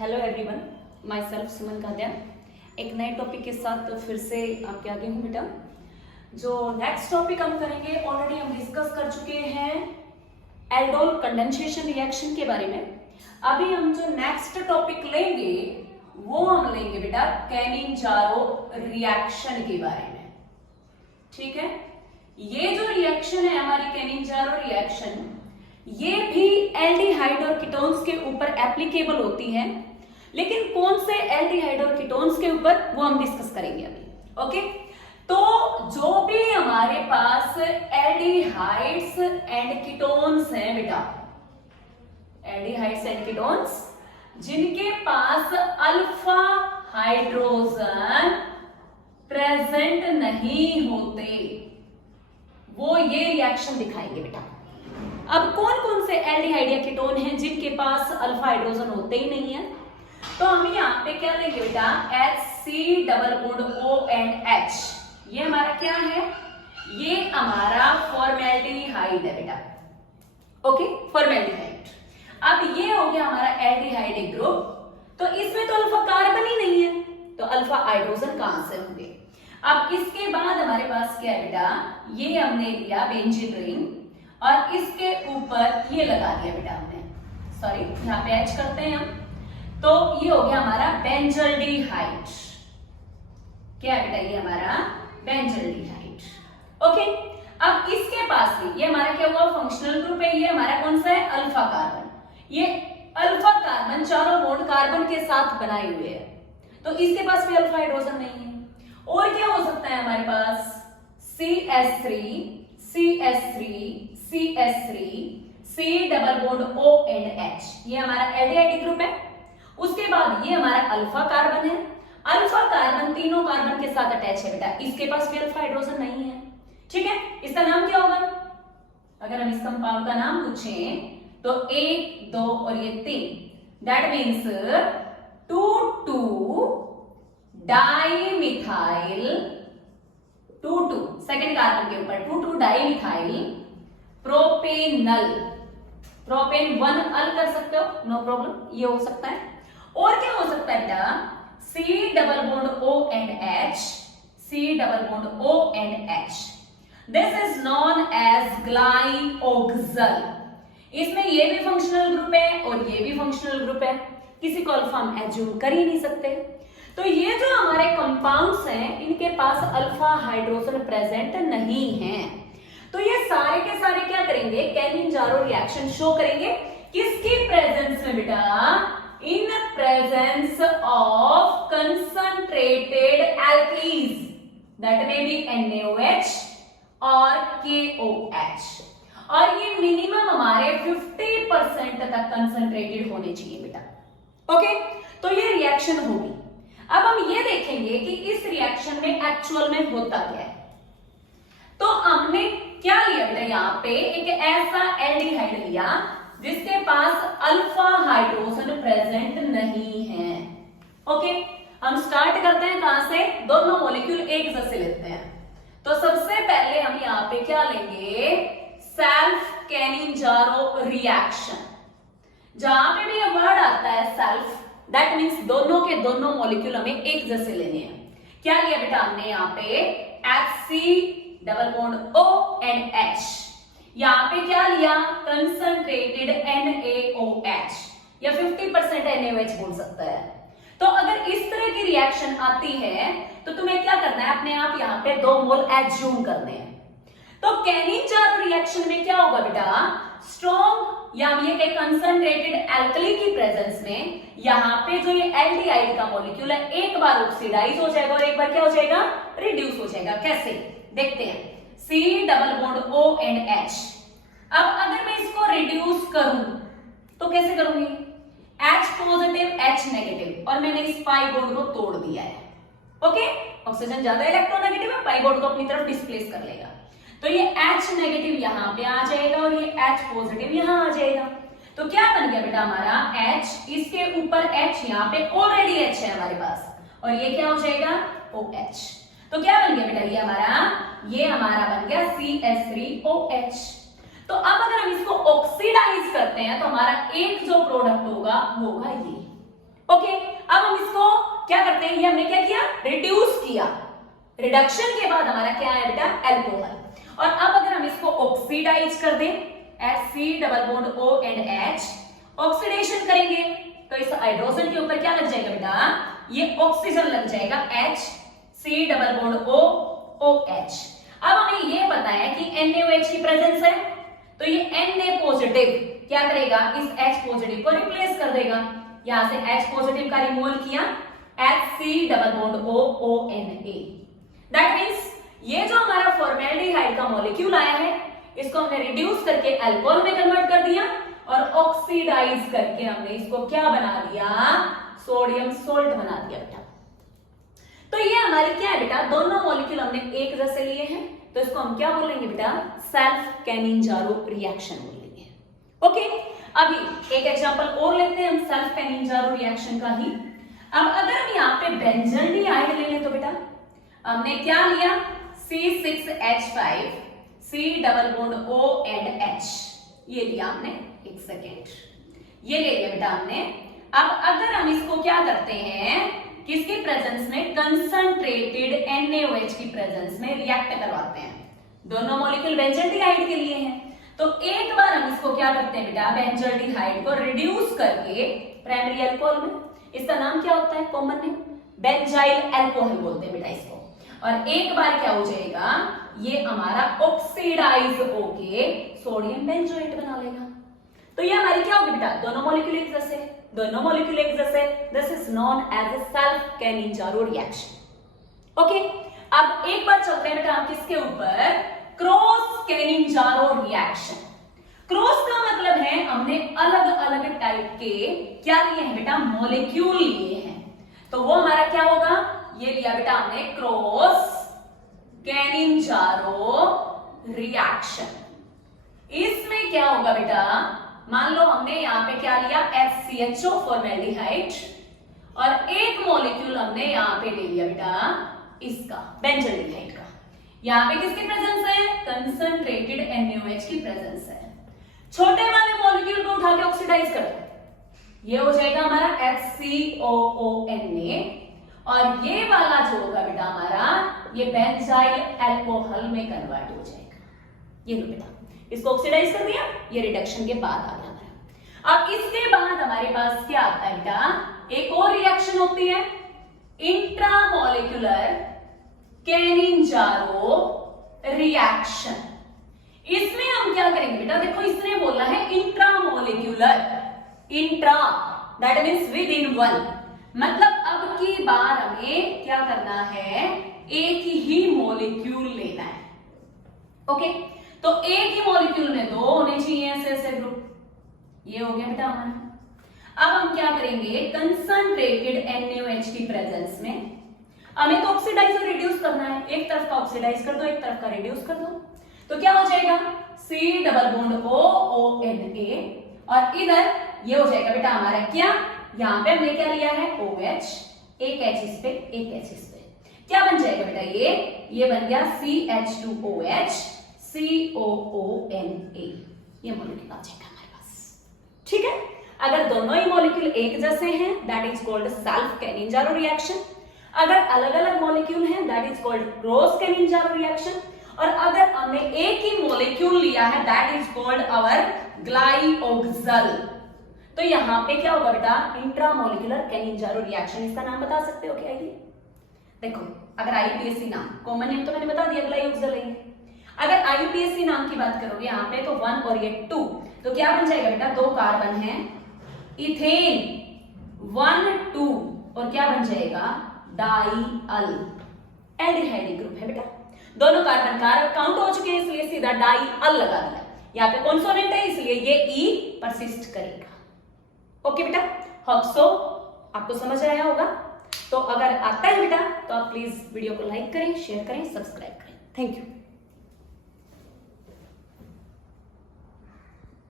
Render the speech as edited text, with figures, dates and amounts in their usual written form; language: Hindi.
हेलो एवरीवन, माई सेल्फ सुमन काद्या एक नए टॉपिक के साथ फिर से आपके आगे हूँ बेटा। जो नेक्स्ट टॉपिक हम करेंगे ऑलरेडी हम डिस्कस कर चुके हैं एल्डोल कंडेंसेशन रिएक्शन के बारे में। अभी हम जो नेक्स्ट टॉपिक लेंगे वो हम लेंगे बेटा कैनिंजारो रिएक्शन के बारे में। ठीक है, ये जो रिएक्शन है हमारी कैनिंजारो रिएक्शन, ये भी एल्डिहाइड और कीटोन्स के ऊपर एप्लीकेबल होती है, लेकिन कौन से एल्डिहाइड और कीटोन्स के ऊपर वो हम डिस्कस करेंगे अभी। ओके, तो जो भी हमारे पास एल्डिहाइड्स एंड कीटोन्स हैं बेटा, एल्डिहाइड्स एंड कीटोन्स जिनके पास अल्फा हाइड्रोजन प्रेजेंट नहीं होते, वो ये रिएक्शन दिखाएंगे बेटा। अब कौन कौन से एल्डिहाइड या कीटोन हैं जिनके पास अल्फा हाइड्रोजन होते ही नहीं है, तो हम यहाँ पे क्या लेंगे बेटा HC double bond O and H। ये हमारा क्या है, ये हमारा फॉर्मेल्डिहाइड है बेटा। Okay, formaldehyde. अब ये हो गया हमारा एल्डिहाइड ग्रुप, तो इसमें तो अल्फा कार्बन ही नहीं है, तो अल्फा हाइड्रोजन कहां से होंगे। अब इसके बाद हमारे पास क्या है बेटा, ये हमने लिया बेंजीन रिंग और इसके ऊपर ये लगा दिया बेटा हमने, सॉरी यहाँ पे H करते हैं हम, तो ये हो गया हमारा बेंजल्डिहाइड। क्या है बेटा, ये हमारा बेंजल्डिहाइड। ओके, अब इसके पास भी ये हमारा क्या हुआ, फंक्शनल ग्रुप है, ये हमारा कौन सा है, अल्फा कार्बन। ये अल्फा कार्बन चारों बॉन्ड कार्बन के साथ बनाए हुए हैं, तो इसके पास भी अल्फा हाइड्रोजन नहीं है। और क्या हो सकता है हमारे पास, CH3 CH3 CH3 C double bond O and H, ये हमारा एल्डिहाइड ग्रुप है। उसके बाद ये हमारा अल्फा कार्बन है, अल्फा कार्बन तीनों कार्बन के साथ अटैच है बेटा, इसके पास भी अल्फा हाइड्रोजन नहीं है। ठीक है, इसका नाम क्या होगा, अगर हम इस कंपाउंड का नाम पूछें तो 1 2 और ये 3, that means 2,2 dimethyl 2,2 second carbon के ऊपर 2,2 डाइमिथाइल प्रोपेनल। प्रोपेन 1 अल कर सकते हो, नो प्रॉब्लम, ये हो सकता है। और क्या हो सकता है बेटा, C double bond O and H, C double bond O and H, this is known as glyoxal. इसमें ये भी फंक्शनल ग्रुप है और ये भी फंक्शनल ग्रुप है, किसी को अल्फा हम एज्यूम कर ही नहीं सकते। तो ये जो हमारे कंपाउंड्स हैं इनके पास अल्फा हाइड्रोजन प्रेजेंट नहीं है, तो ये सारे के सारे क्या करेंगे, कैनिंजारो रिएक्शन शो करेंगे। किसकी प्रेजेंस में बेटा, इन प्रेजेंस ऑफ कंसंट्रेटेड एल्कीज, दैट मे बी NaOH और KOH, और ये मिनिमम हमारे 50% तक कंसंट्रेटेड होने चाहिए बेटा। ओके, तो ये रिएक्शन होगी। अब हम ये देखेंगे कि इस रिएक्शन में एक्चुअल में होता क्या है। तो हमने क्या लिया बेटा, यहाँ पे एक ऐसा एल्डिहाइड लिया जिसके पास अल्फा हाइड्रोजन प्रेजेंट नहीं है। ओके, हम स्टार्ट करते हैं कहां से, दोनों मॉलिक्यूल एक जैसे लेते हैं। तो सबसे पहले हम यहाँ पे क्या लेंगे, सेल्फ कैनिंजारो रिएक्शन। जहां पे भी ये वर्ड आता है सेल्फ, दैट मीन्स दोनों के दोनों मॉलिक्यूल हमें एक जैसे लेने हैं। क्या लिया बेटा हमने यहाँ पे HC double bond O and H, यहाँ पे क्या लिया, कंसंट्रेटेड NaOH या 50% NaOH बोल सकता है। तो अगर इस तरह की रिएक्शन आती है तो तुम्हें क्या करना है, अपने आप यहाँ पे 2 मोल एज्यूम करने हैं। तो कैनिंजारो रिएक्शन में क्या होगा बेटा, स्ट्रॉन्ग या ये के कंसंट्रेटेड एल्कली की प्रेजेंस में यहाँ पे जो ये एल्डिहाइड का मॉलिक्यूल है एक बार ऑक्सीडाइज हो जाएगा और एक बार क्या हो जाएगा, रिड्यूस हो जाएगा। कैसे देखते हैं, C double bond O and H। अब अगर मैं इसको रिड्यूस करूं तो कैसे करूंगी, H पॉजिटिव H नेगेटिव, और मैंने इस पाई बॉन्ड को तोड़ दिया है। ओके, ऑक्सीजन ज्यादा इलेक्ट्रोनेगेटिव है, पाई बॉन्ड को अपनी तरफ डिस्प्लेस कर लेगा, तो ये H नेगेटिव यहाँ पे आ जाएगा और ये H पॉजिटिव यहाँ आ जाएगा। तो क्या बन गया बेटा हमारा H, इसके ऊपर H, यहाँ पे ऑलरेडी H है हमारे पास, और ये क्या हो जाएगा OH। तो क्या बन गया बेटा, ये हमारा बन गया CH3OH। तो अब अगर हम इसको ऑक्सीडाइज करते हैं तो हमारा एक जो प्रोडक्ट होगा वो होगा ये। ओके, अब हम इसको क्या करते हैं, ये हमने क्या किया, रिड्यूस किया। रिडक्शन के बाद हमारा क्या है बेटा, एल्कोहल। और अब अगर हम इसको ऑक्सीडाइज कर दें, Hc double bond O and H, oxidation करेंगे तो इस हाइड्रोजन के ऊपर क्या लग जाएगा बेटा, ये ऑक्सीजन लग जाएगा Hc double bond O OH। अब हमें ये पता है कि NaOH की प्रेजेंस है, तो ये Na पॉजिटिव क्या करेगा, इस H पॉजिटिव को रिप्लेस कर देगा। यहां से H पॉजिटिव का रिमूवल किया, Hc double bond O ONA। That means ये जो हमारा फॉर्मेल्डिहाइड का मॉलिक्यूल आया है, इसको हमने रिड्यूस करके अल्कोहल में कन्वर्ट कर दिया और ऑक्सीडाइज करके हमने इसको क्या बना दिया, सोडियम सोल्ट बना दिया बेटा। तो ये हमारी क्या है बेटा, दोनों मॉलिक्यूल हमने एक जैसे लिए हैं, तो इसको हम क्या बोलेंगे बेटा, सेल्फ कैनिंजारो रिएक्शन बोलेंगे। ओके, अभी एक एग्जांपल और लेते हैं हम सेल्फ कैनिंजारो रिएक्शन का ही। अब अगर हम यहाँ पे बेंजल्डिहाइड ले लें तो बेटा हमने क्या लिया, C6H5 C double bond O and H, ये लिया हमने, एक सेकेंड, ये ले लिया बेटा हमने। अब अगर हम इसको क्या करते हैं, किसके प्रेजेंस में, कंसंट्रेटेड NaOH की प्रेजेंस में रिएक्ट करवाते हैं। दोनों मॉलिक्यूल बेंजल्डिहाइड के लिए हैं, तो एक बार हम इसको क्या करते हैं बेटा, बेंजल्डिहाइड को रिड्यूस करके प्राइमरी अल्कोहल में, इसका नाम क्या होता है, कॉमन नेम बेंजाइल अल्कोहल बोलते हैं बेटा इसको। और एक बार क्या हो जाएगा, ये हमारा ऑक्सीडाइज होके सोडियम बेंजोएट बना लेगा। तो ये हमारी क्या होगी बेटा, दोनों मॉलिक्यूल एक जैसे, दोनों मॉलिक्यूल एक जैसे, this is known as a self Cannizzaro reaction. Okay, अब एक बार चलते हैं बेटा हम किसके ऊपर, क्रॉस कैनिंजारो रिएक्शन। क्रॉस का मतलब है हमने अलग अलग टाइप के क्या लिए हैं बेटा, मॉलिक्यूल लिए हैं, तो वो हमारा क्या होगा, ये लिया बेटा हमने क्रॉस कैनिंजारो रिएक्शन। इसमें क्या होगा बेटा, मान लो हमने यहां पे क्या लिया, FCHO फॉर्मेल्डिहाइड, और एक मॉलिक्यूल हमने यहां पे ले लिया बेटा इसका बेंजल्डिहाइड का। यहां पे किसकी प्रेजेंस है, कंसंट्रेटेड NaOH की प्रेजेंस है। छोटे वाले मॉलिक्यूल को उठा के ऑक्सीडाइज कर दो, ये हो जाएगा हमारा HCOONA, और ये वाला जो होगा बेटा हमारा, ये बेंजाइल अल्कोहल में कन्वर्ट हो जाएगा। ये लो बेटा, इसको ऑक्सीडाइज कर दिया, ये रिडक्शन के बाद आ गया हमारा। अब इसके बाद हमारे पास क्या आता है बेटा, एक और रिएक्शन होती है, इंट्रामोलिकुलर कैनिंजारो रिएक्शन। इसमें हम क्या करेंगे बेटा, देखो इसने बोला है intramolecular, intra that means with in one, मतलब अब की बार हमें क्या करना है, एक ही मॉलिक्यूल लेना है। ओके, तो एक ही मॉलिक्यूल में दो होने चाहिए ऐसे ग्रुप, ये हो गया बेटा हमारा। अब हम क्या करेंगे, कंसंट्रेटेड NaOH की प्रेजेंस में हमें तो ऑक्सीडाइज और रिड्यूस करना है, एक तरफ का ऑक्सीडाइज कर दो, एक तरफ का रिड्यूस कर दो, तो क्या हो जाएगा, C double bond O ONA, और इधर ये हो जाएगा बेटा हमारा क्या, यहां पे हमने क्या लिया है, OH, एक H इस पे, एक H इस पे, क्या बन जाएगा बेटा, ये बन गया CH2OH COONA, ये मॉलिक्यूल आ जाएगा हमारे पास। ठीक है, अगर दोनों ही मॉलिक्यूल एक जैसे हैं that is called self Cannizzaro reaction, अगर अलग अलग मॉलिक्यूल हैं that is called cross Cannizzaro reaction, और अगर हमने एक ही मॉलिक्यूल लिया है that is called our glyoxal. तो यहां पे क्या होगा बेटा, इंट्रामोलिकुलर कैनिंजारो रिएक्शन, इसका नाम बता सकते हो क्या ये, देखो अगर IUPAC नाम, कॉमन नेम तो मैंने बता दिया ग्लाइओक्सल है। अगर IUPAC नाम की बात करोगे यहाँ पे तो 1 और ये 2, तो क्या बन जाएगा बेटा, दो कार्बन है, इथेन 1 2, और क्या बन जाएगा, डाइअल एल्डिहाइड ग्रुप है बेटा, दोनों कार्बन काउंट हो चुके हैं इसलिए सीधा डाइअल लगा दिया, यहाँ पे कॉन्सोनेंट है इसलिए ये E परसिस्ट करेगा। ओके बेटा, होप सो आपको समझ आया होगा। तो अगर आता है बेटा तो आप प्लीज वीडियो को लाइक करें, शेयर करें, सब्सक्राइब करें। Thank you.